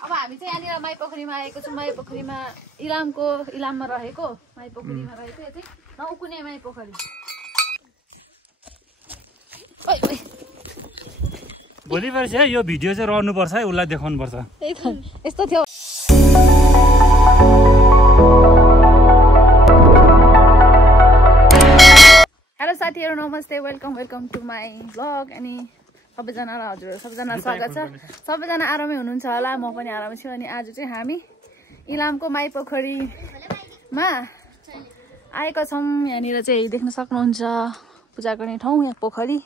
अब हामी चाहिँ यहाँनिर माई पोखरीमा आएको छौँ। माई पोखरीमा इलाममा रहेको माई पोखरीमा रहेको यो चाहिँ नौकुने माई पोखरी। भोलि पर्सि है यो भिडियो चाहिँ रहनुपर्छ है, उसलाई देखाउनु पर्छ। यस्तो थियो। हेलो साथीहरू, नमस्ते, वेलकम टु माई भ्लग। अनि सबैजना र हजुर सबैजना स्वागत छ। सबैजना आरामै हुनुहुन्छ होला, म पनि आरामै छु। अनि आज चाहिँ हामी इलामको माई पोखरीमा आएका छौँ। यहाँनिर चाहिँ देख्न सक्नुहुन्छ पूजा गर्ने ठाउँ, यहाँ पोखरी।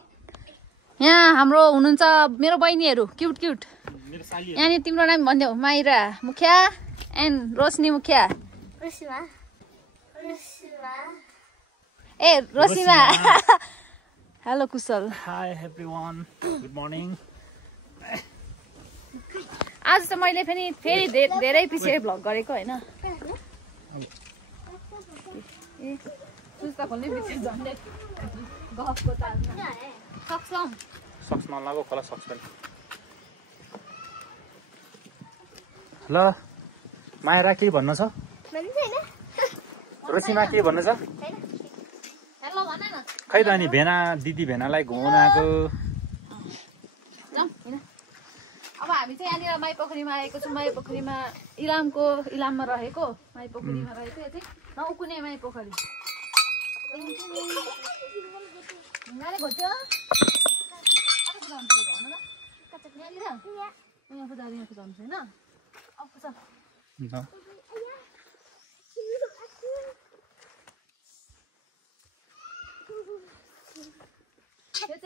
यहाँ हाम्रो हुनुहुन्छ मेरो बहिनीहरू क्युट। यहाँनिर तिम्रो नाम भनिदेऊ। माइरा मुखिया एन्ड रोशनी मुखिया। ए रोसिमा। Hello Kushal. Hi everyone, good morning. आज त मैले फेरि धेरै पछि भ्लग गरेको होइन। ए सुस्ता खोल्ने पछि झन्डै गफको तालमा सक्स नलागो खोला सक्स पनि। ल माया के भन्नु छ? रोसिमा के भन्नु छ? हेलो भन न। खै त अनि दिदी भेनालाई घुमाउन आएको। अब हामी चाहिँ यहाँनिर माई पोखरीमा आएको छौँ। माई पोखरीमा इलाममा रहेको माई पोखरीमा रहेको यो चाहिँ नौकुने माई पोखरी।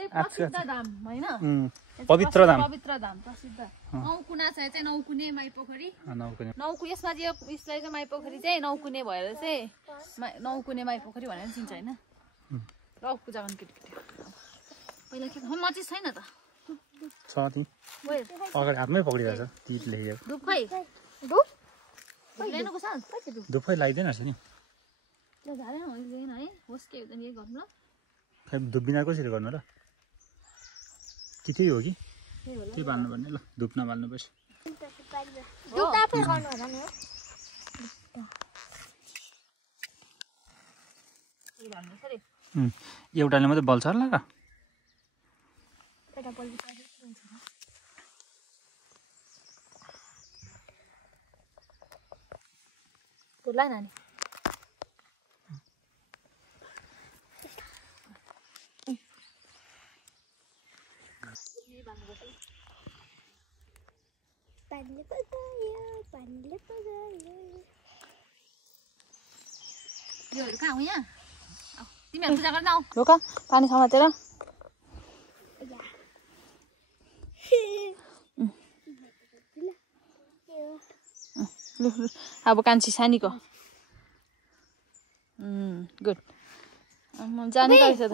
प्रसिद्ध धाम होइन, पवित्र धाम प्रसिद्ध नौकुना चाहिँ नौकुने माई पोखरी। यसमा चाहिँ यसलाई चाहिँ माई पोखरी चाहिँ नौकुने भएर चाहिँ नौकुने माई पोखरी भनेर चिन्छ होइन। र पूजा गर्ने केटी पहिला के म चाहिँ छैन त छ ती अगाडि हातमै पक्रिरहेछ ती लेखेको। धुप खै धुप खै लगाइदिएन रहेछ नि। है होस् के यही गर्नु ल। खै धुप बिना कसरी गर्नु र? कि त्यही हो कि त्यही बाल्नु पर्ने। ल धुप नबाल्नु पर्छ। एउटाले मात्रै बल्छ होला र। नानी योहरू कहाँ हो यहाँ? तिमीहरू पूजा गर्न आऊ। रोक पानी समातेर। अब कान्छी सानीको गुड जाने रहेछ त।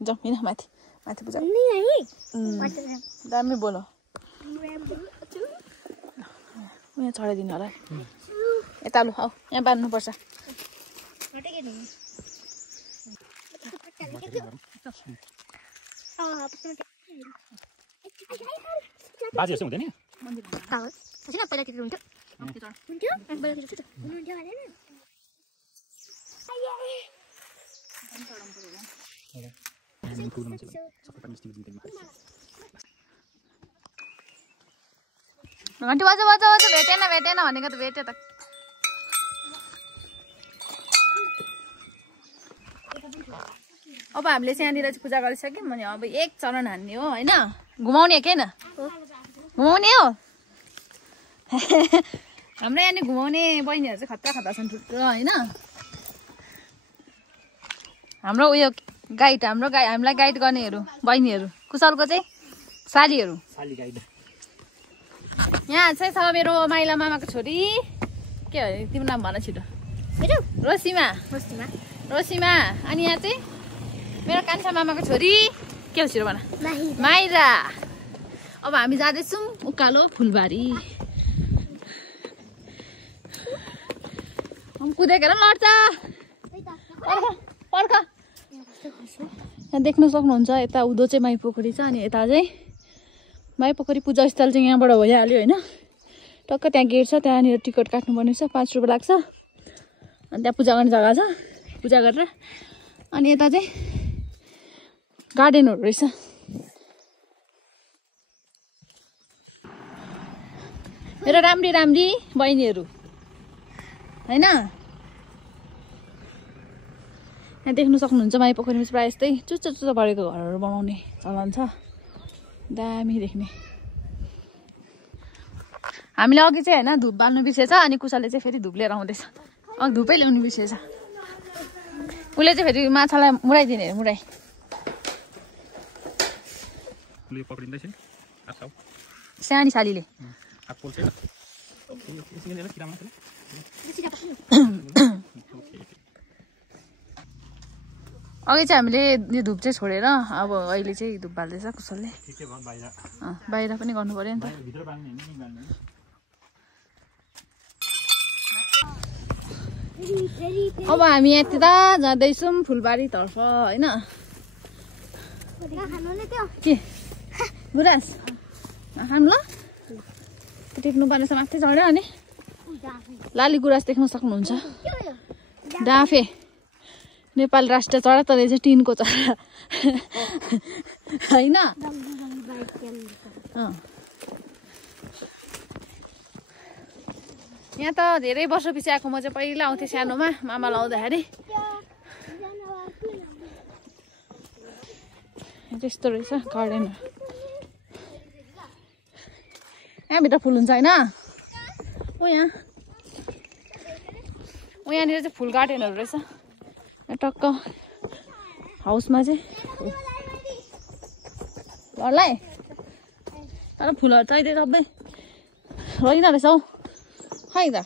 जाऊ हिँड माथि पूजा दामी बोलो। यहाँ चढाइदिनु होला। यता लु आऊ, यहाँ बाँध्नुपर्छ। बाजे जस्तो हुँदैन घन्टी बजा भेटेन भनेको त भेट्यो त। अब हामीले चाहिँ यहाँनिर चाहिँ पूजा गरिसक्यौँ भने अब एक चरण हान्ने हो होइन। घुमाउने हो किन? घुमाउने हो। हाम्रो यहाँनिर घुमाउने बहिनीहरू चाहिँ खतरा छन् ठुल्ठुलो होइन। हाम्रो उयो गाइड हामीलाई गाइड गर्नेहरू बहिनीहरू कुशलको चाहिँ सालीहरू। यहाँ चाहिँ छ मेरो माइला मामाको छोरी। के हो तिम्रो नाम भन छिटो। रोसिमा। अनि यहाँ चाहिँ मेरो कान्छा मामाको छोरी। के हो छिटो भन। माइरा। अब हामी जाँदैछौँ उकालो फुलबारी। कुदेर लड्छ। पर्ख यहाँ देख्न सक्नुहुन्छ यता उँधो चाहिँ माई पोखरी छ अनि यता चाहिँ माई पोखरी पूजा स्थल चाहिँ यहाँबाट भइहाल्यो होइन। टक्क त्यहाँ गेट छ, त्यहाँनिर टिकट काट्नुपर्ने छ, 5 रुपियाँ लाग्छ। अनि त्यहाँ पूजा गर्ने जग्गा छ, पूजा गरेर अनि यता चाहिँ गार्डनहरू रहेछ। मेरो राम्री राम्री बहिनीहरू होइन। यहाँ देख्नु सक्नुहुन्छ माई पोखरीमा प्रायः यस्तै चुच्चो चुच्चो परेको घरहरू बनाउने चलन छ, दामी देख्ने। हामीले अघि चाहिँ होइन धुप बाल्नु बिर्सेछ अनि कुसाले चाहिँ फेरि धुप लिएर आउँदैछ। अघि धुपै ल्याउनु बिर्सेछ, उसले चाहिँ फेरि माछालाई मुडाइदिने अरे मुडाइ। सानी सालीले अघि चाहिँ हामीले यो धुप चाहिँ छोडेर अब अहिले चाहिँ धुप बाल्दैछ कुशलले। बाहिर पनि गर्नु पर्यो नि त। अब हामी यता जाँदैछौँ फुलबारीतर्फ होइन। के गुराँस खानु ल, टिप्नु पर्नेछ माथि चढ्यो। अनि लाली गुराँस देख्न सक्नुहुन्छ, डाँफे नेपाल राष्ट्रिय चरा, तर चाहिँ टिनको चरा होइन। यहाँ त धेरै वर्ष पछि आएको। म चाहिँ पहिला आउँथेँ सानोमा मामा लाउँदाखेरि। त्यस्तो रहेछ गार्डन। यहाँभित्र फुल हुन्छ होइन। यहाँनिर चाहिँ फुल गार्डनहरू रहेछ। टक्क हाउसमा चाहिँ घरलाई तर फुलहरू चाहिँदै सबै रहेन रहेछ हौ। खै त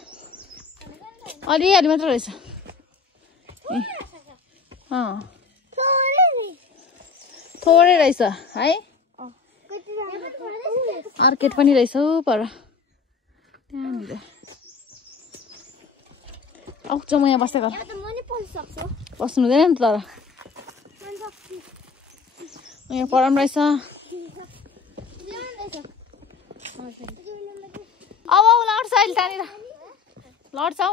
अलिअलि मात्र रहेछ। थोरै रहेछ है। अर्किड पनि रहेछ हौ पर त्यहाँनिर। आउँछ म यहाँ बस्दै गर, बस्नु हुँदैन नि त। तर यहाँ पढाउनु रहेछ। अब लड्छ अहिले त्यहाँनिर लड्छ हौ।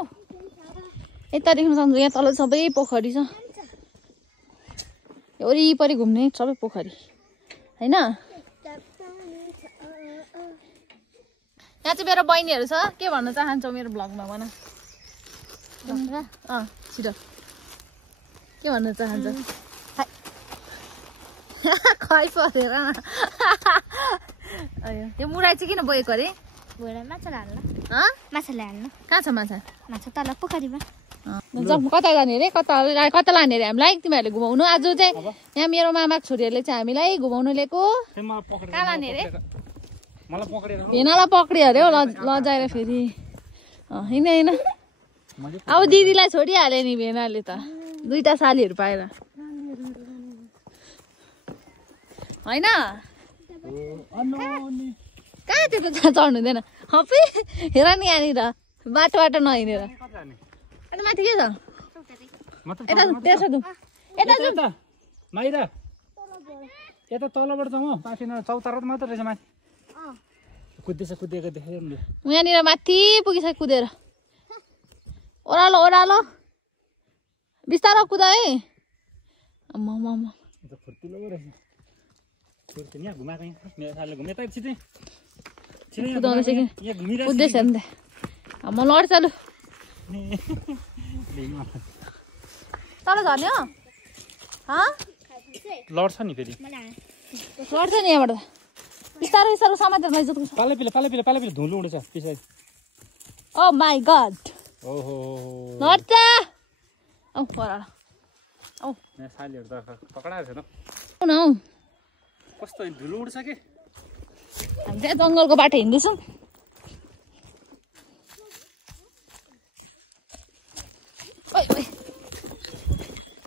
यता देख्न सक्नुहुन्छ यहाँ तल सबै पोखरी छ, वरिपरि घुम्ने सबै पोखरी होइन। यहाँ चाहिँ मेरो बहिनीहरू छ। के भन्न चाहन्छौ मेरो भ्लगमा भन। छिटो के भन्न चाहन्छ? खै परेर त्यो मुराई चाहिँ किन बोकेको अरे? माछा हाल्नु, माछाले हाल्नु। कहाँ छ माछा? माछा तल पोखरीमा। कता जाने अरे? कता लाने अरे हामीलाई? तिमीहरूले घुमाउनु आज चाहिँ यहाँ मेरो मामा छोरीहरूले चाहिँ हामीलाई घुमाउनु लिएको। कहाँ लाने अरे? भेनालाई पक्रियो अरे हौ लजाएर फेरि। होइन अब दिदीलाई छोडिहाल्यो नि भेनाले त, 2टा सालीहरू पाएर होइन। कहाँ त्यो त चढ्नु हुँदैन। हपे हेर नि यहाँनिर बाटो बाटो नहिँडेर। अनि माथि के छ? यता त्यसो यता यता तलबाट जाउँ। माथि चौतारा मात्र रहेछ माथि। कुदेको देखेँ यहाँनिर माथि पुगिसक्यो कुदेर। ओह्रालो ओह्रालो बिस्तारो कुदा है। कुद्दैछ नि त। म लड्छ लु तल झर्ने हो। लड्छ नि फेरि लड्छ नि यहाँबाट। बिस्तारो बिस्तारो समातेर लैजाऊ। पालै धुलो उड्छ पछाडि। ओ माई गड ओहो लड्छ। औ पर औ यहाँ सालीहरू त पकडाएको छ त। न हौ कस्तो धुलो उड्छ के। हामी चाहिँ जङ्गलको बाटो हिँड्दैछौँ।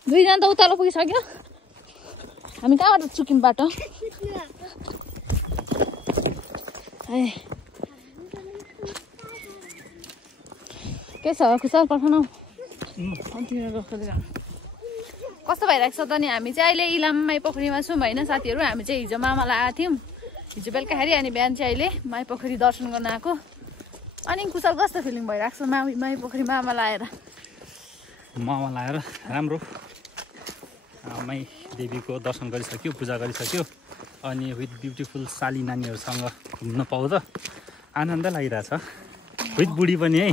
दुईजना त उतालो पुगिसक्यो। हामी कहाँबाट चुक्यौँ बाटो? के छ कुशल पठाउनु? कस्तो भइरहेको छ त नि हामी चाहिँ अहिले इलाम माई पोखरीमा छौँ होइन साथीहरू हामी चाहिँ हिजो मामालाई आएको थियौँ हिजो बेलुकाखेरि अनि बिहान चाहिँ अहिले माई पोखरी दर्शन गर्न आएको अनि कुशल कस्तो फिलिङ भइरहेको छ माई पोखरी मामा लाएर राम्रो माई देवीको दर्शन गरिसक्यो पूजा गरिसक्यो अनि विथ ब्युटिफुल साली नानीहरूसँग घुम्न पाउँदा आनन्द लागिरहेछ विथ बुढी पनि है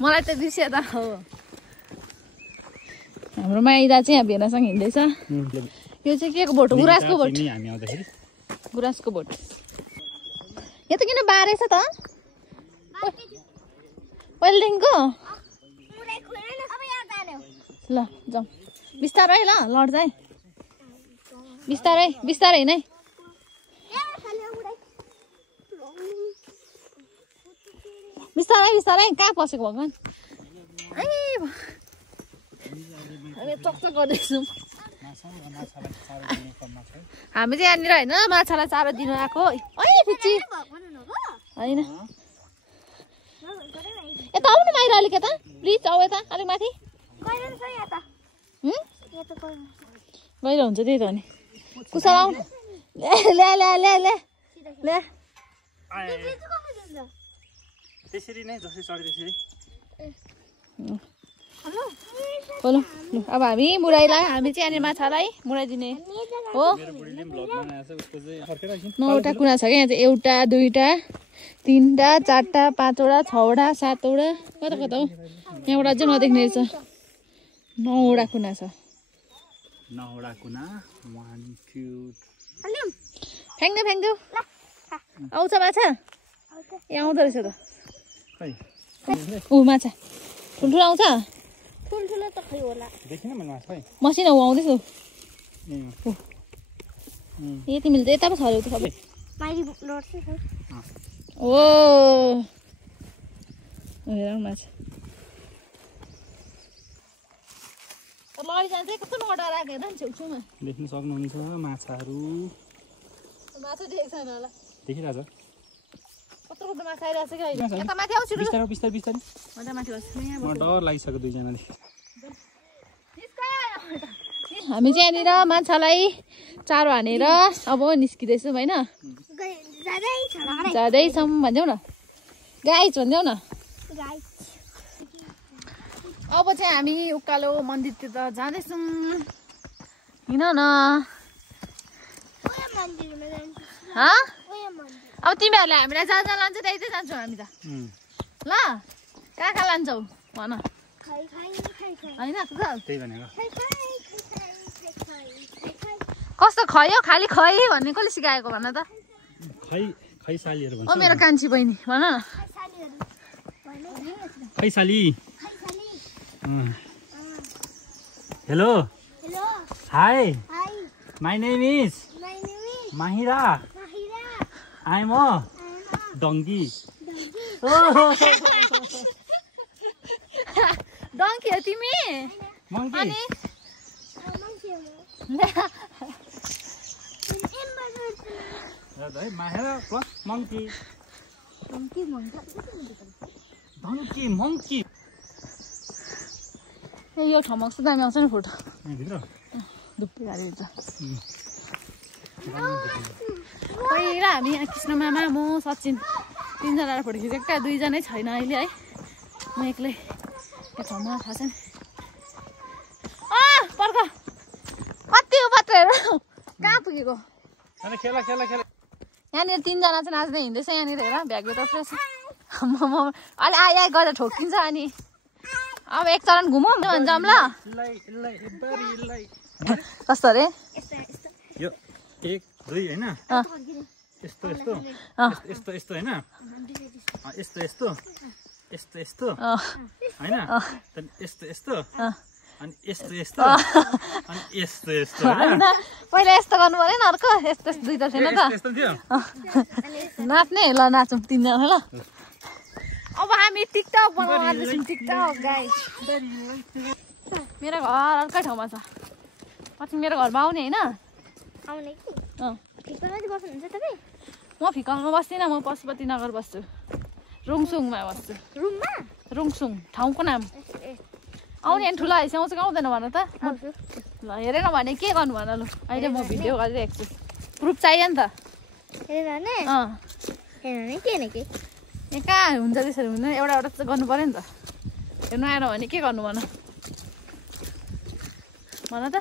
मलाई त बिर्सिया त हो हाम्रो माइदा चाहिँ यहाँ भेनासँग हिँड्दैछ यो चाहिँ के को भोट गुराँसको भोट हामी आउँदाखेरि गुराँसको भोट यो त किन बारेछ त पहिलेदेखिको ल जाउँ बिस्तारै ल लड जाए बिस्तारै बिस्तारै हिँड है बिस्तारै बिस्तारै कहाँ पसेको भगवान् हामी चकचक गर्दैछौँ हामी चाहिँ यहाँनिर होइन माछालाई चारो दिनु आएको होइन यता आउनु बाहिर अलिक यता प्लिज आऊ यता अलिक माथि गहिरो हुन्छ त्यही त हो नि कुशल आऊ ल्या ल्या ल्या ल्या ल्या त्यसरी नै जसरी चढे त्यसरी बोलौँ अब हामी मुराईलाई हामी चाहिँ यहाँनिर माछालाई मुराइदिने हो 9वटा कुना छ क्या यहाँ चाहिँ 1 2 3 4 5 6 7 कता कता हो यहाँबाट चाहिँ नदेख्ने रहेछ 9वटा कुना छ 9वटा कुना 1 2 फ्याङ्दो आउँछ माछा ए आउँदो रहेछ त ऊ माछा ठुल्ठुलो आउँछ ठुल्ठुलो त खै होला देखिन मैले माछा है मसिनो ऊ आउँदैछ ए तिमीले त यता पो छर्यौ त सबै माइरी लड्छ ओ हेर माछा लडिजान्छ कस्तो नडर आएको हेर्दा नि छेउछेउमा देख्न सक्नुहुन्छ माछाहरू माछा देखेको छैन होला देखिरहेछ कत्रो कत्रो माछा आइरहेको छ कि अहिले यता माथि आउँछु बिस्तारै बिस्तारै बिस्तारै म माथि बस्छु म डर लागिसक्यो दुईजनाले हामी चाहिँ यहाँनिर माछालाई चारो हानेर अब निस्किँदैछौँ होइन जाँदैछौँ भनिदेऊ न गाइज भनिदेऊ न अब चाहिँ हामी उकालो मन्दिरतिर जाँदैछौँ हिँड न अब तिमीहरूले हामीलाई जहाँ जहाँ लान्छ त्यही त्यही जान्छौँ हामी त ल कहाँ कहाँ लान्छौ भन होइन त्यही भनेको कस्तो खयो खालि खै भन्ने कसले सिकाएको भन त खै सालीहरू भन्छ ओ मेरो कान्छी बहिनी भन न खै साली hello hi my name is Mahira I am a donkey donkey हो तिमी monkey Mahira plus monkey donkey monkey यो ठाउँमा कस्तो दामी आउँछ नि फोटो भित्र धुप्पी गाडी हुन्छ पहिला हामी यहाँ कृष्ण मामा म सचिन 3जना फोटो खिचेको क्या 2जनै छैन अहिले है म एक्लै यो ठाउँमा थाहा छैन पर्ख कति हो पत्रहरू कहाँ पुगेको यहाँनिर 3जना चाहिँ नाच्दै हिँड्दैछ यहाँनिर हेर भ्याग्यो त फ्रेस अलि आइ गर्दा ठोकिन्छ अनि अब एक चरण घुमौँ भन्छौँ ल कस्तो अरे यो 1 2 हैन यस्तो यस्तो यस्तो यस्तो हैन यस्तो यस्तो यस्तो यस्तो हैन यस्तो यस्तो अनि यस्तो यस्तो अनि यस्तो यस्तो हैन पहिला यस्तो गर्नु पर्यो नि अर्को यस्तो यस्तो दुईटा छैन त यस्तो थियो नाच्ने ल नाचौँ 3जना ल अब हामी टिकटक बनाउँदैछौँ टिकटक गाइस मेरो घर अर्कै ठाउँमा छ पछि मेरो घरमा आउने हैन आउने कि फिकलमा चाहिँ बस्नुहुन्छ तपाईँ म फिकलमा बस्दिनँ म पशुपतिनगर बस्छु रुङसुङमा बस्छु रुममा रुङसुङ ठाउँको नाम आउने ठुलो आइसक्यो आउँछ कि आउँदैन भन त ल हेरेन भने के गर्नु भन लु अहिले म भिडियो गरिरहेको छु प्रुफ चाहियो नि त ए कहाँ हुन्छ त्यसरी हुँदैन एउटा एउटा चाहिँ गर्नु पऱ्यो नि त हेर्नु आएन भने के गर्नु भन भन त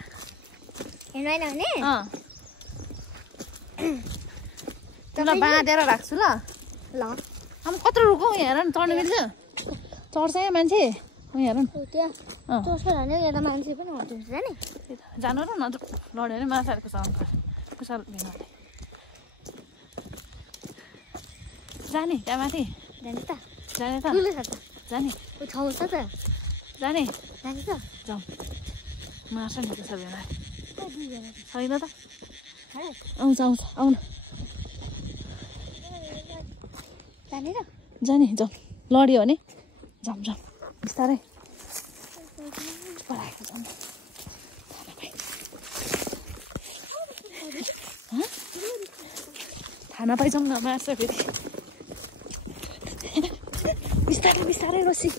तिमीलाई बाँधेर राख्छु ल अब कत्रो रुखौ यहाँ हेर न चढ्नु मिल्छ चढ्छ यहाँ मान्छे हेर न जानु र नजिक लड्यो भने माछाहरूको साउन्ड कुसाल भिन्न जाने त्यहाँ माथि जाने त जाने जाने जाउँ मार्छ नि कुसाल भिन्न छैन त आउँछ आउँछ आउनु जाने जाउँ लड्यो भने जाउँ जाउँ बिस्तारै खाना पाइजाउँ न मार्छ फेरि बिस्तारै बिस्तारै रोसी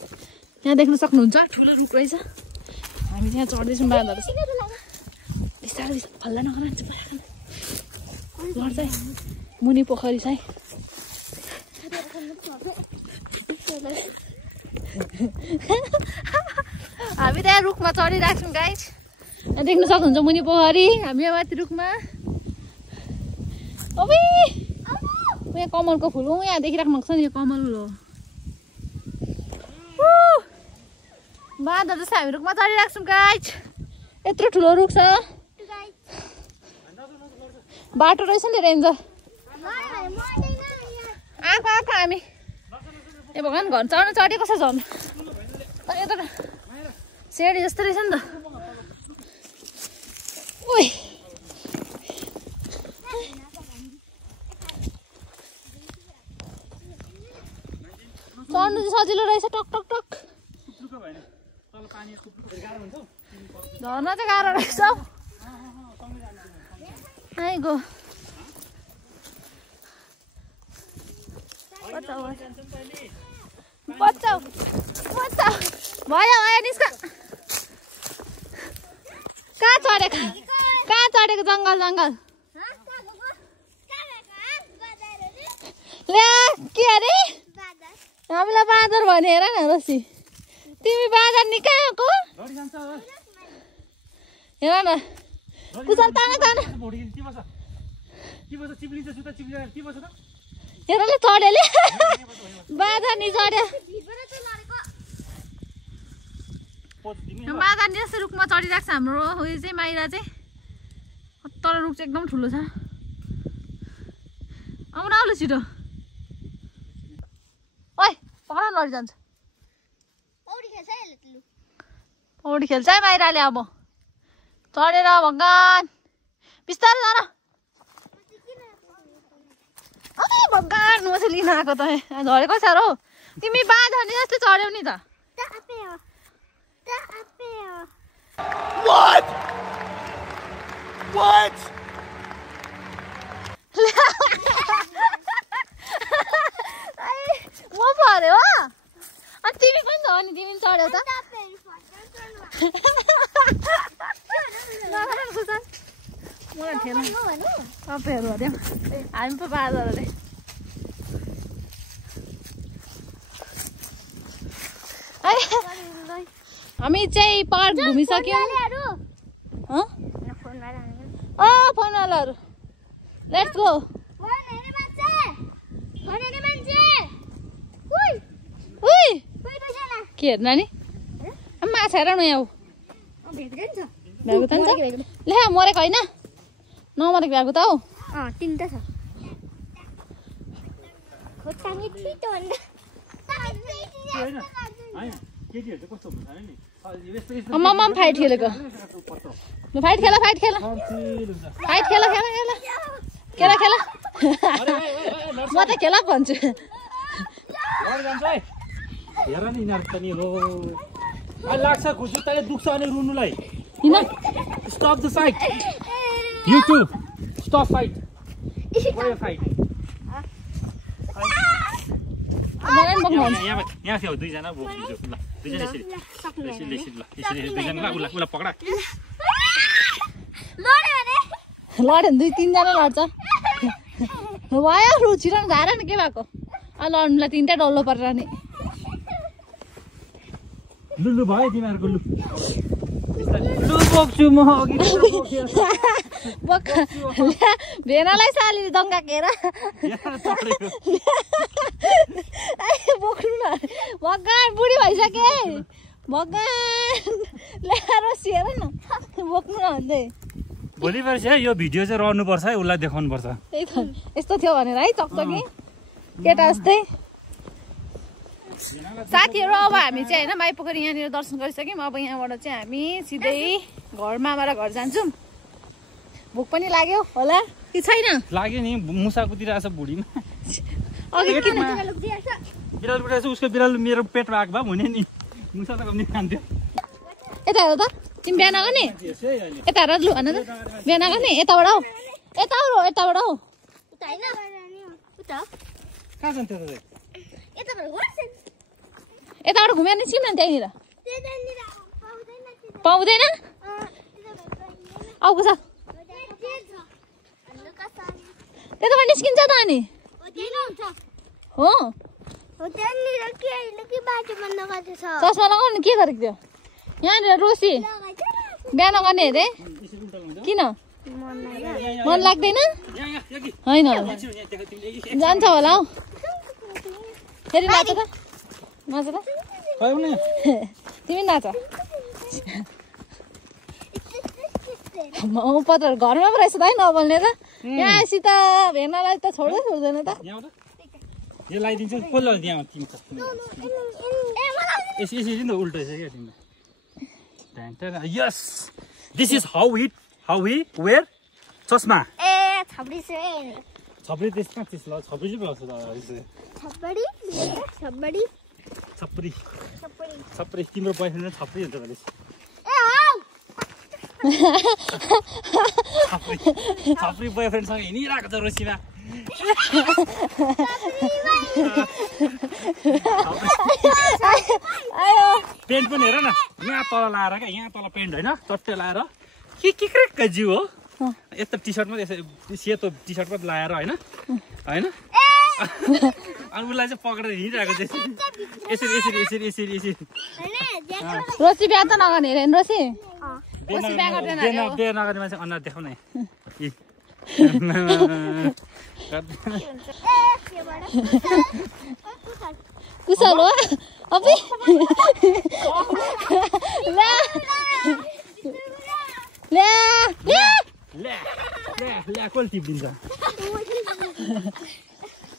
यहाँ देख्न सक्नुहुन्छ ठुलो रुख रहेछ हामी त्यहाँ चढ्दैछौँ बाँधर बिस्तारै बिस्तारै फल्ला नगर लड्छ है मुनि पोखरी छ है हामी त्यहाँ रुखमा चढिरहेको छौँ गाइस देख्न सक्नुहुन्छ मुनि पोखरी हामी यहाँ माथि रुखमा अबे यहाँ कमलको फुल हो यहाँ देखिराख्नु भएको छ नि यो कमल हो बाँधर जस्तो हामी रुखमा चढिरहेको छौँ गाइस यत्रो ठुलो रुख छ बाटो रहेछ नि रेन्जर आएको आएको हामी ए भगवान् घर चढ्नु चढेको छ झन् तर यता सेडी जस्तो रहेछ नि त ओइ चढ्नु चाहिँ सजिलो रहेछ टक टक टक झर्न चाहिँ गाह्रो रहेछ आइगो बचाउ बचाउ भयो भयो निस्क कहाँ चढेको जङ्गल जङ्गल ल्या के अरे हामीलाई बाँदर भने हेर न रसी तिमी बाँदर नि कहाँको हेर न कुचल तान तान हेर ल चढेले बाँदर नि चढ्यो बाँदर नि जस्तो रुखमा चढिरहेको छ हाम्रो उयो चाहिँ माइरा चाहिँ तर रुख चाहिँ एकदम ठुलो छ आउन आउनु छिटो ओइ पक्र लडिजान्छ पौडी खेल्छ है माइराले अब चढेर भगवान् बिस्तारै जान अरे भगवान् म चाहिँ लिन आएको त झरेको छ र हौ तिमी बाँधर नि जस्तो चढ्यौ नि त म पऱ्यो हो अनि तिमी पनि त हो नि तिमी चढ्यौ त मलाई ठेला तपाईँहरू अरे हामी पो बाँदर अरे हामी चाहिँ पार्क घुमिसक्यौँ फोनवालाहरू लेट्स गो के हेर्नु नानी माछा हेर न यहाँ भ्यागु त नि ल मरेको होइन नमरेको भ्यागु त हौ तिनवटा छ मम्मा फाइट खेलेको फाइट खेल फाइट खेल फाइट खेल खेल खेल खेल खेल म त खेल भन्छु हेर नि यिनीहरू त नि हो लाग्छ खुजुत्ताले दुख्छ अनि रुनुलाई stop the fight you two stop fight fight मलाई पनि बोक्नु यहाँ थियो दुईजना बोक्नु ल दुईजना यसरी दुईजना ल उसलाई पक्रा लड्यो भने 2-3 जना लड्छ भयो रुचि र गाह्रो नि के भएको लड्नुलाई 3टा डल्लो परेर नि लुलु भयो तिमीहरूको लु बोक्छु म भेनालाई साली दङ्गा केर बोक्नु न भगवान बुढी भइसके भगवान ल्याएर सिएर न बोक्नु न भन्दै भोलि पर्सि है यो भिडियो चाहिँ रहनुपर्छ है उसलाई देखाउनु पर्छ त्यही त यस्तो थियो भनेर है चकचकी केटा जस्तै साथीहरू अब हामी चाहिँ होइन माइपोखरी यहाँनिर दर्शन गरिसक्यौँ अब यहाँबाट चाहिँ हामी सिधै मामाबाट घर जान्छौँ भोक पनि लाग्यो होला कि छैन लाग्यो नि मुसा कुदिरहेको छ भुँडीमा अघि किन बिरालो कुदिरहेको छ उसको बिरालो मेरो पेटमा आएको भए हुने नि मुसा त कम्ती खान्थ्यो यता हेर त तिमी बिहान गर्ने यता हेर लु भन त बिहान गर्ने यताबाट हौ यताबाट हौ कहाँ छन् त्यो यताबाट घुमेर निस्किउँ न त्यहीँनिर पाउँदैन आऊ कुसा त्यताबाट निस्किन्छ त अनि हो चस्मा लगाउनु के गरेको थियो यहाँनिर रोसी बिहान गर्ने अरे किन मन लाग्दैन होइन जान्छ होला हौ फेरि नाच त तिमी नाच पत्र घरमा पो रहेछ त है नबोल्ने त यहाँ सित भेनालाई त छोड्दै छोड्दैन त यो लगाइदिन्छु कसले त्यहाँ यसरी नि त उल्टो रहेछ क्या तिम्रो yes this is how we wear चस्मा छपरी त्यसमा त्यस ल छपरी चाहिँ लगाउँछ छपरी तिम्रो बोयफ्रेन्ड छपरी हुन्छ भने छपरी बोयफ्रेन्डसँग हिँडिरहेको छ रोसीमा पेन्ट पनि हेर न यहाँ तल लाएर क्या यहाँ तल पेन्ट होइन चट्टे लाएर के जिउ हो यस्तो टी सर्टमा सेतो टी सर्टमा लाएर होइन अनि उसलाई चाहिँ पक्रेर हिँडिरहेको छ यसरी रोसी बिहा त नगर्ने अरे रोसी बिहा नगर्ने मान्छे अनुहार देखाउन कुशल हो अबे ल्या कसले टिपिदिन्छ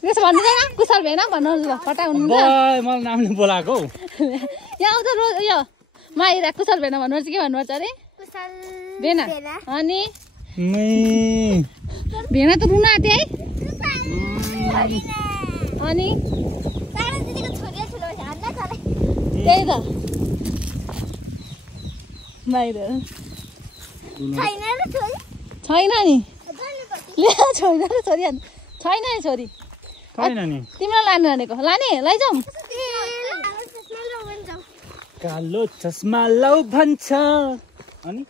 त्यसो भन्दैन कुशल भेना भन्नु फटाउनु मलाई नामले बोलाएको हौ यहाँ आउँछ यो माइरा कुशल भेना भन्नुपर्छ के भन्नुपर्छ अरे भेना अनि भेना त रुन आँट्यो है अनि त्यही त बाहिर छैन नि छैन र छोरी छैन नि छोरी तिमीलाई लानु भनेको लाने लैजाउँ कालो चस्मा लौ भन्छ अनि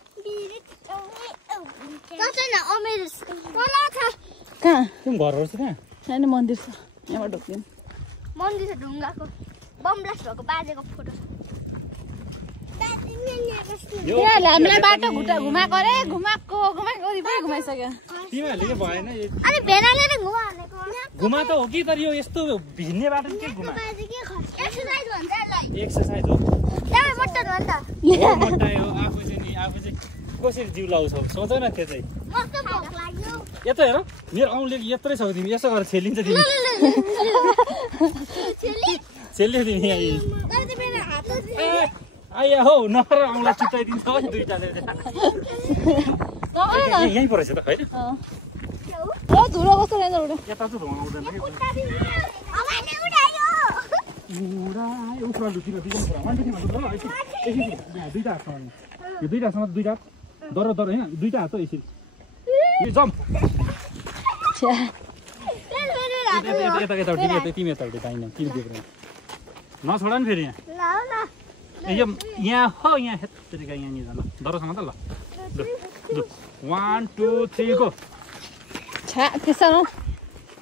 कहाँ तिमी घरहरू छ कहाँ छैन मन्दिर छ यहाँबाट ढोक्दिउँ मन्दिर छ ढुङ्गाको बम ब्लास्ट भएको बाजेको फोटो छ तिमीहरूले हामीलाई बाटो घुमाएको अरे घुमाएको वरिपरि घुमाइसक्यो तिमीहरूले के भएन अनि भेनाले नै घुमा भनेको घुमा त हो कि तर यो यस्तो भिन्ने बाटो के घुमा एक्सरसाइज भन्छ यसलाई एक्सरसाइज हो त्यहाँ मोटा हो नि त मोटायो आफू चाहिँ कसरी जिउ लाउँछौ सोच न त्यो चाहिँ कस्तो भोक लाग्यो यता हेर मेरो औँले यत्रै छौ तिमी यसो गरेर छेलिन्छ तिमी छेल्यो तिमी आइया हौ नगर औँला चुटाइदिन्छ हो दुईटाले यहीँ परेछ त होइन धुलो कस्तो रहेछ यता चाहिँ धुवा आउँदैन दुईटा हातमा दुईटा दर होइन दुईटा हात हो यसरी जम्प यता तिमी यताउति पाइन तिमी देख्दैन नछोड नि फेरि यहाँ यो यहाँ हो यहाँ हेत्तरिका यहाँ नि जानु डरसँग त ल लु 1 2 3 गो छा त्यसो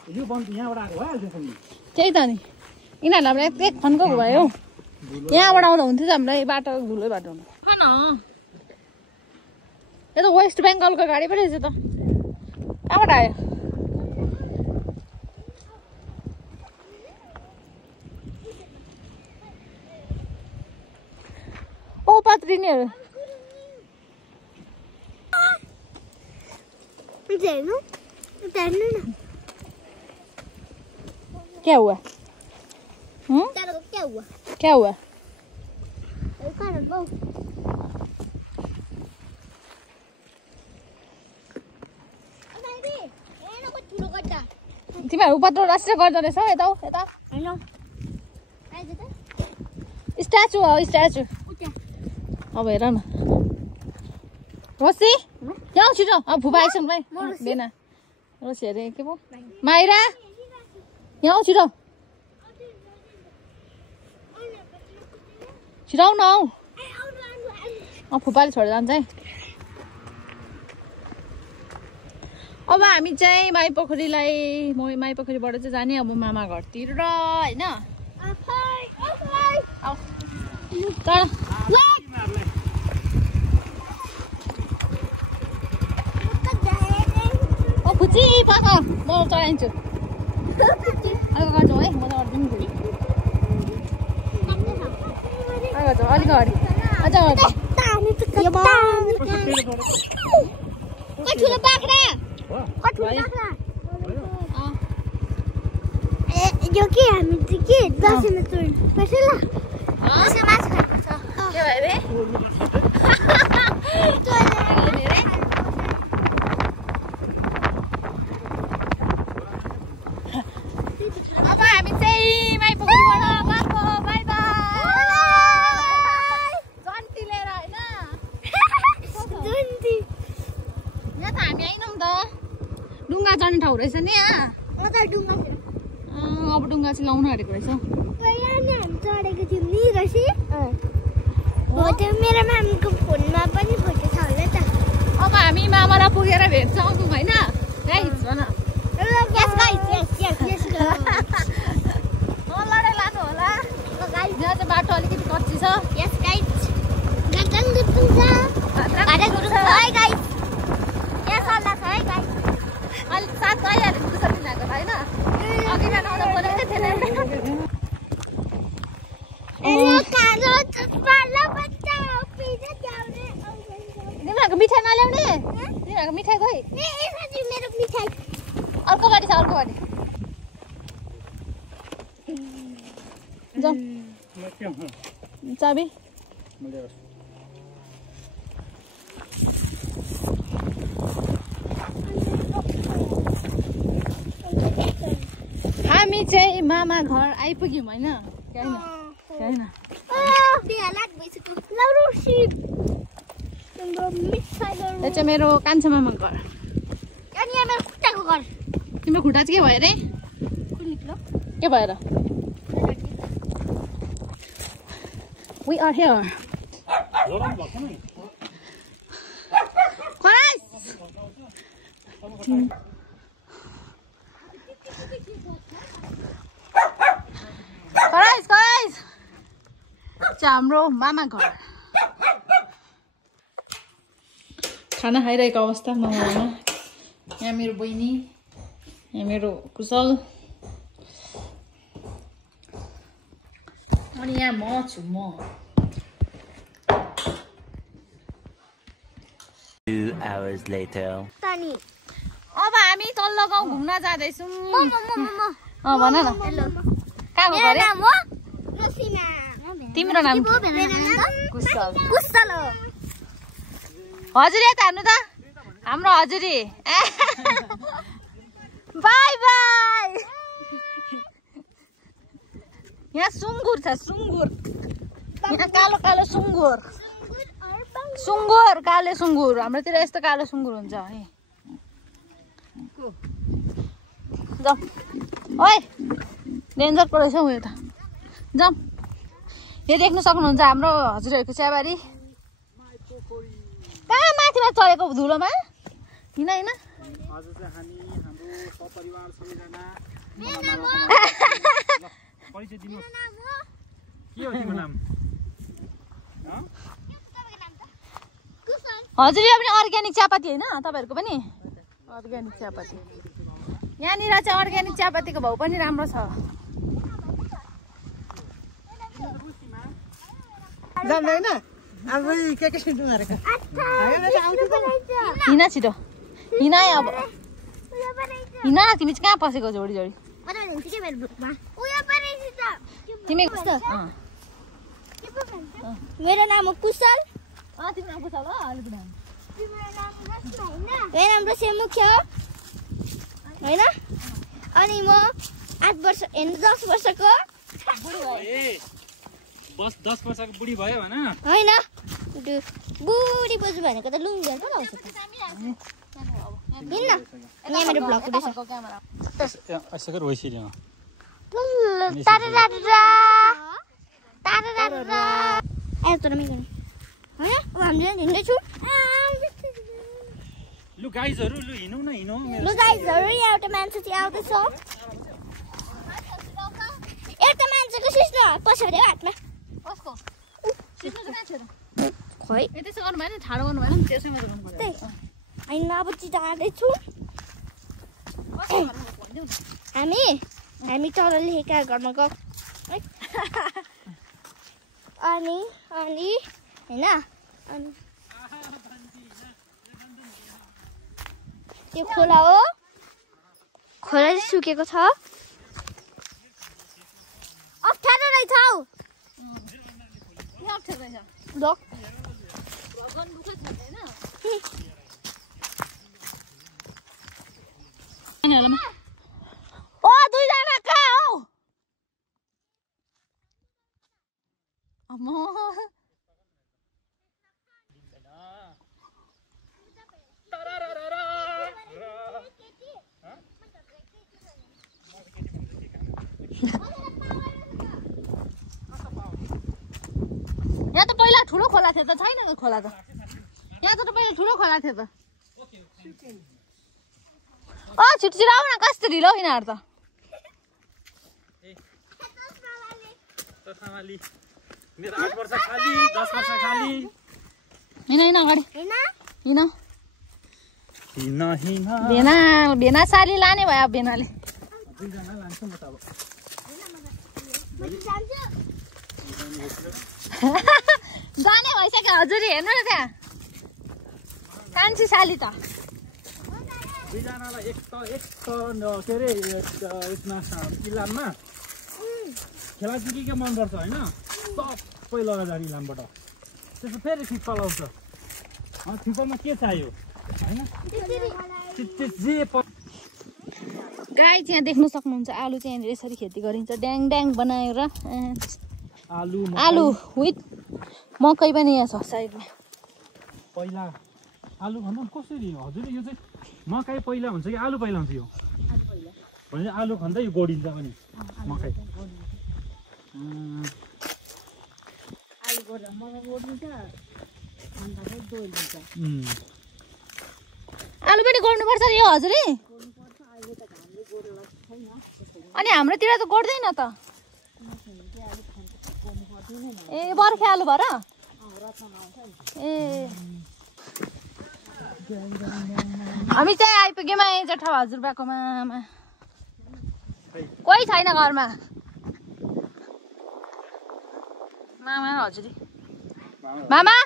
यो बन्द यहाँबाट आएको भइहाल्छ नि त्यही त नि यिनीहरूलाई एक खनको भयो यहाँबाट आउँदा हुन्थ्यो हामीलाई बाटो धुलै बाटो हुनु यो त वेस्ट बेङ्गलको गाडी पो रहेछ त कहाँबाट आयो ओ पात्रिनीहरू क्या हुआ क्या हुआ तिमीहरू उपद्रो राष्ट्र गर्दो रहेछ यता यता स्ट्याचु हो स्ट्याचु अब हेर न रोसी यहाँ छिटो अब फुपा आइसक्नु भाइ बेना रोसी अरे के पो माइरा यहाँ छिटो छिटो न हौ फुपाले छोडेर जान्छ है अब हामी चाहिँ माइपोखरीलाई माइपोखरीबाट चाहिँ जाने अब मामा घरतिर र होइन खुची पाख म चढाइदिन्छु अर्को गर्छौँ है म त गरिदिनु अलिक अगाडि अझ यो के हामी चाहिँ के दसैँमा चोर्नुपर्छ ल दसैँमा मासु खानुपर्छ के भयो रे अब हामी चाहिँ माइपोखरीबाट गएको बाई बाई जन्ती लिएर होइन जन्ती यहाँ त हामी आइनौँ त डुङ्गा चढ्ने ठाउँ रहेछ नि यहाँ अब डुङ्गा चाहिँ लाउनु आँटेको रहेछ हामी चढेको थियौँ नि रसी फोटो मेरो मामीको फोनमा पनि फोटो छ होला त अब हामी मामालाई पुगेर भेट्छौँ होइन गाइस भन लडाइ लानु होला यहाँ चाहिँ बाटो अलिकति कच्ची छ अलिक साथ गइहाल्यो दुसरा दिनको होइन अघि बिहान आउँदा बोलेको थिएन तिमीहरूको मिठाई नल्याउने तिमीहरूको मिठाई खोइ मेरो मिठाई अर्को गाडी छ अर्को गाडी जाउँ चाबी हामी चाहिँ मामा घर आइपुग्यौँ होइन यो चाहिँ मेरो कान्छा मामा घर तिम्रो खुट्टा चाहिँ के भयो रे के भएर We are here. Guys. हाम्रो मामा घर खाना खाइरहेको अवस्था मामामा यहाँ मेरो बहिनी यहाँ मेरो कुशल अनि यहाँ म छु म 2 hours later अब हामी तल्लो गाउँ घुम्न जाँदैछौँ भन न कहाँको घर तिम्रो नाम कुशल हजुरी त हान्नु त हाम्रो हजुरी बाई बाई यहाँ सुँगुर छ सुँगुर यहाँ कालो कालो सुँगुर काले सुँगुर हाम्रोतिर यस्तो कालो सुँगुर हुन्छ है जाऊ ओइ डेन्जर परेछ हौ यो त जाऊ यो देख्न सक्नुहुन्छ हाम्रो हजुरहरूको चियाबारी कहाँ माथिमा चढेको धुलोमा हिँड हिँड आज चाहिँ हामी हाम्रो सपरिवार सबैजना परिचय दिनुहोस् के हो तिम्रो नाम हजुर यो पनि अर्ग्यानिक चियापत्ती होइन तपाईँहरूको पनि अर्ग्यानिक चियापत्ती यहाँनिर चाहिँ अर्ग्यानिक चियापत्तीको भाउ पनि राम्रो छ हिँड छिटो हिँड अब हिँड तिमी चाहिँ कहाँ पसेको जोडी जोडी तिमी मेरो नाम हो कुशल तिम्रो नाम कुशल हो अलिपुर मेरो नाम सेमुख्य हो होइन अनि म 8 वर्ष 10 वर्षको बस 10 वर्षको बुढी भयो भन होइन बुढी बोजू भनेको त लुङ्गेर पो लाउँछ हिँड्न यहाँ मेरो ब्लग रहेछ ऐसे कर वैसे ले लु गाइजहरु लु हिँडौ न हिँडौ लु गाइजहरु यहाँ एउटा मान्छे चाहिँ आउँदैछ एउटा मान्छेको सिस्नो पछाडि हातमा कसको सिस्नो चाहिँ कहाँ छ त खोइ ए त्यसो गर्नु भएन ठाडो गर्नु भएन त्यसैमा गर्नु पर्यो होइन अब चाहिँ जाँदैछु हामी तल लेखेका घरमा गयो अनि होइन अनि त्यो खोला हो खोला चाहिँ सुकेको छ अप्ठ्यारो रहेछ हौ भगवान दुःख छ हैन ओ दुईजना कहाँ हौ अम्मा यहाँ त पहिला ठुलो खोला थियो त छैन खोला त यहाँ त पहिला ठुलो खोला थियो त छिटो छिटो आऊ न कस्तो ढिलो यिनीहरू त मेरो 8 वर्ष खाली 10 वर्ष खाली हिँड अगाडि हिँड हिँड भेना साली लाने भयो अब भेनाले दुईजना लान्छु म त अब जाने भइसक्यो हजुरी हेर्नु न त्यहाँ कान्छी साली त दुईजनालाई एक त के अरे यसमा इलाममा खेलाचुकीकै मनपर्छ होइन सबै लगा जाने इलामबाट त्यसो फेरि फिप्पा लाउँछ फिप्पामा के चाहियो होइन गाई चाहिँ देख्न सक्नुहुन्छ आलु चाहिँ यहाँनिर यसरी खेती गरिन्छ ड्याङ ड्याङ बनाएर आलु विथ मकै पनि यहाँ छ साइडमा पहिला आलु भन्नु कसरी हो हजुर यो चाहिँ मकै पहिला हुन्छ कि आलु पहिला हुन्छ यो भने आलु खन्दा यो गोडिन्छ पनि मकै आलु पनि गोड्नुपर्छ नि यो हजुर अनि हाम्रोतिर त गोड्दैन त ए बर्खे आलु भएर ए हामी चाहिँ आइपुग्यौँ जेठा हजुरबाकोमा कोही छैन घरमा मामा हजुरी मामा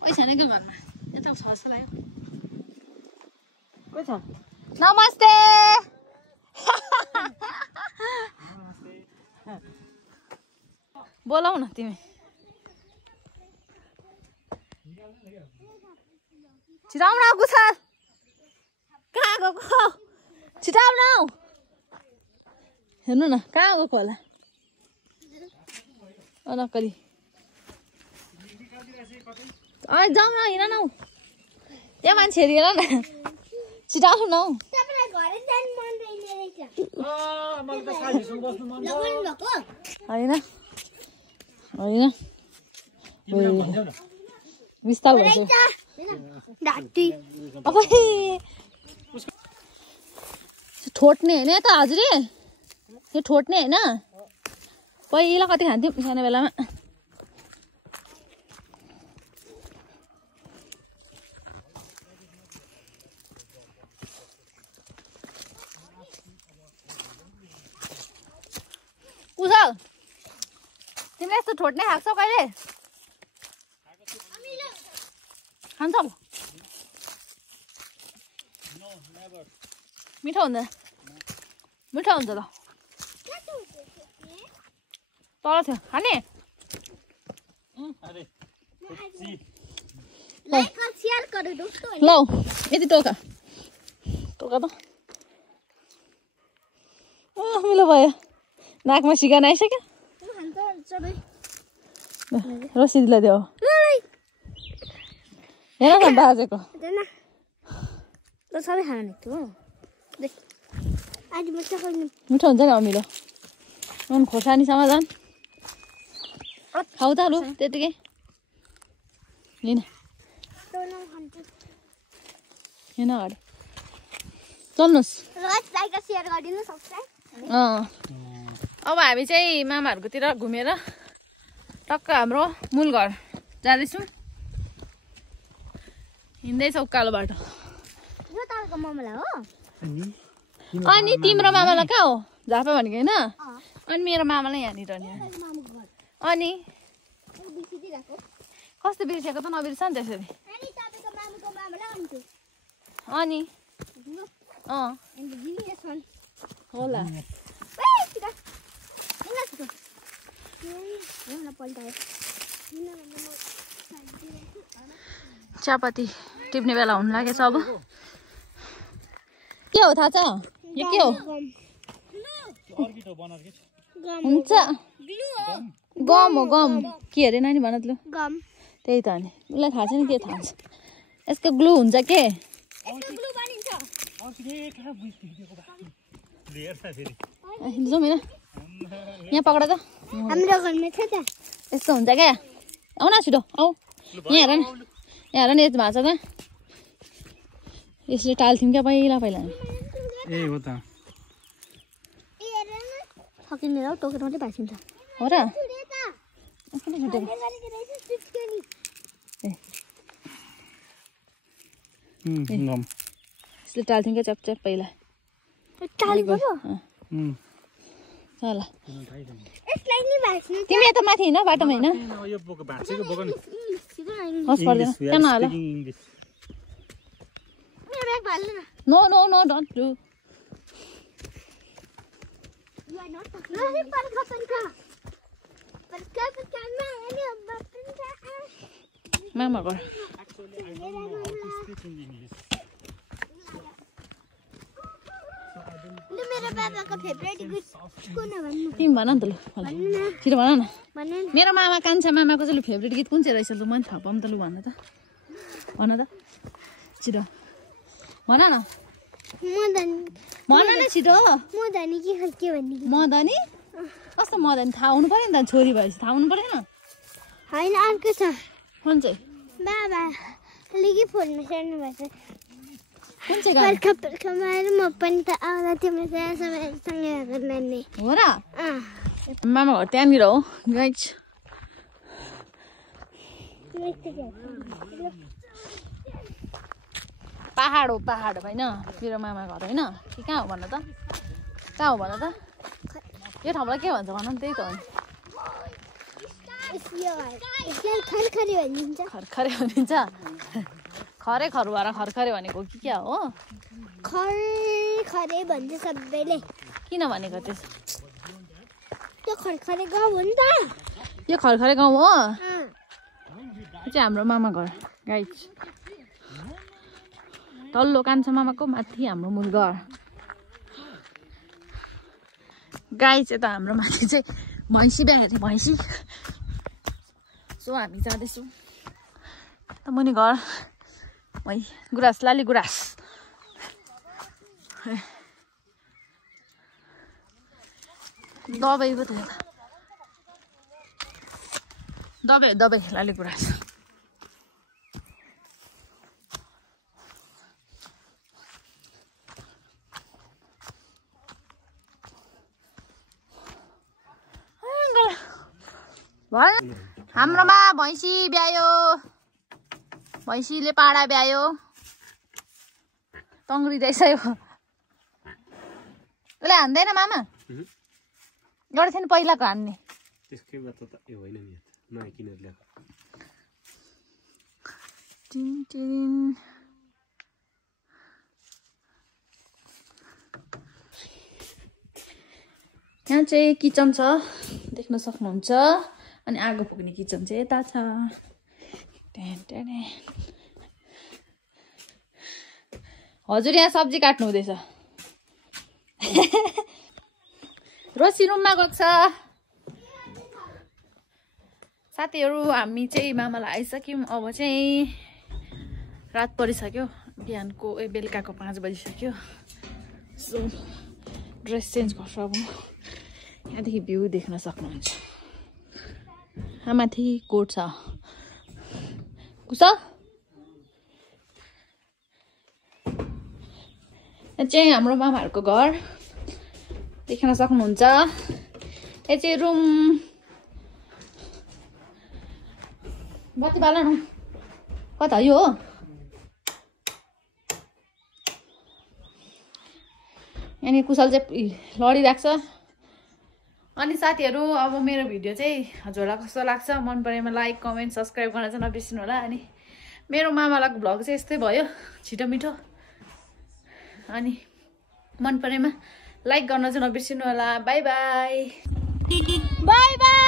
कोही छैन क्या घरमा यता छ जस्तो लाग्यो कोही छ नमस्ते बोलाउ न तिमी छिटाउन कुशल कहाँ गएको छिटाउन हेर्नु न कहाँ गएको होला नक्कली जाउँ न हिँड न यहाँ मान्छे हेरेर न छिटाउनु न हौ घरै जानु मन रहेछ मलाई त साथीसँग बस्नु मन छ होइन होइन तिमीले भन्थ्यौ न विस्तार भन्छ डाटी अब ठोट्ने होइन त हजुर यो ठोट्ने होइन पहिला कति खान्थ्यौँ सानो बेलामा कुशल तिमीले यस्तो ठोट्ने खान्छौ कहिले खान्छौ मिठो हुन्छ मिठो हुन्छ त तल थियो खाने लाइक और शेयर करो दोस्तों लौ यति टोका टोका त मिलो भयो नाकमा सिगान आइसक्यो रसिदलाई देऊ हेर न बाजेको सबै खाने थियो आज म चाहिँ मिठो हुन्छ नि अमिलो मन खोर्सानीसँग झन् खाऊ त लु त्यतिकै लिन हेर्न अगाडि चल्नुहोस् लाइक र शेयर गरिदिनु सब्स्क्राइब अब हामी चाहिँ मामाहरूकोतिर घुमेर टक्क हाम्रो मूल घर जाँदैछौँ हिँड्दैछौँ उकालो बाटो यो तपाईँको मामालाई हो अनि तिम्रो मामालाई कहाँ हो झापा भनेको होइन अनि मेरो मामालाई यहाँनिर नि अनि कस्तो बिर्सेको त नबिर्स नि त्यसरी अनि होला चियापत्ती टिप्ने बेला हुनु लागेछ अब के हो थाहा छ यो के हो हुन्छ गम हो गम के अरे नानी भन त लु गम त्यही त अनि उसलाई थाहा छ नि के थाहा छ यसको ग्लु हुन्छ के जाउँ होइन यहाँ पक्र त हाम्रो घरमा छ त यस्तो हुन्छ क्या आउ न छिटो आऊ यहाँ हेर न यहाँ हेर न यति भएको छ त यसले टाल्थ्यौँ क्या पहिला पहिला ए हो त सकिने हो टोकेर मात्रै भाँचिन्छ हो र कुन छुटेको यसले टाल्थ्यौँ क्या च्याप पहिला चल तिमी यता माथि होइन बाटोमा होइन यो बोको भाँचेको बोको नि हस् पर्दैन त्यहाँ नहाल no no no don't do मामा घर मेरो बाबाको फेभरेट गीत कुन हो भन्नु तिमी भन नि त लु छिटो भन न मेरो मामा कान्छा मामाको चाहिँ लु फेभरेट गीत कुन चाहिँ रहेछ लु मैले थाहा पाऊँ त लु भन त छिटो भन न भन न छिटो मदनी के खालके भन्ने मदनी कस्तो मदनी थाहा हुनु पर्यो नि त छोरी भएपछि थाहा हुनु परेन होइन अर्को छ कुन चाहिँ बाबा अलिकति फोनमा सार्नु भएको कुन चाहिँ गाना म पनि त आउँदा तिम्रो सबैसँग नानी हो र मामा घर त्यहाँनिर हो गाइज पहाड हो होइन मेरो मामा घर होइन कि कहाँ हो भन त कहाँ हो भन त यो ठाउँलाई के भन्छ भन त्यही त हो नि खरखरे भनिन्छ खरे खरुवा र खरखरे भनेको कि क्या हो खरे भन्छ सबैले किन भनेको त्यसो त्यो खरखरे गाउँ हो नि त यो खरखरे गाउँ हो यो चाहिँ हाम्रो मामा घर गाइज तल्लो कान्छा मामाको माथि हाम्रो मूल घर गाई चाहिँ त हाम्रो माथि चाहिँ भैँसी बिहाएर भैँसी सो हामी जाँदैछौँ त मुनि घर गुराँस लाली गुराँस दबाई पो थियो दबाई लालिगुराँस हाम्रोमा भैँसी ब्यायो भैँसीले पाडा ब्यायो तङ्ग्रिँदैछ यो त्यसले हान्दैन मामा एउटा थियो नि पहिलाको हान्ने त्यसकै बात त ए होइन नि नयाँ किनेर ल्याएको यहाँ चाहिँ किचन छ देख्न सक्नुहुन्छ अनि आगो फुक्ने किचन चाहिँ यता छ हजुर यहाँ सब्जी काट्नु हुँदैछ रोसी रुममा गएको छ साथीहरू हामी चाहिँ मामालाई आइसक्यौँ अब चाहिँ रात परिसक्यो बिहानको बेलुकाको 5 बजिसक्यो सो ड्रेस चेन्ज गर्छु अब यहाँदेखि भ्यू देख्न सक्नुहुन्छ यहाँ माथि कोट छ कुशल यहाँ चाहिँ हाम्रो मामाहरूको घर देख्न सक्नुहुन्छ यहाँ चाहिँ रुम बत्ती बाला न कता यो हो यहाँनिर कुशल चाहिँ लडिरहेको छ अनि साथीहरू अब मेरो भिडियो चाहिँ हजुरलाई कस्तो लाग्छ मन परेमा लाइक कमेन्ट सब्सक्राइब गर्न चाहिँ नबिर्सिनु होला अनि मेरो मामालाको भ्लग चाहिँ यस्तै भयो छिटो मिठो अनि मन परेमा लाइक गर्न चाहिँ नबिर्सिनु होला बाई बाई बाई बाई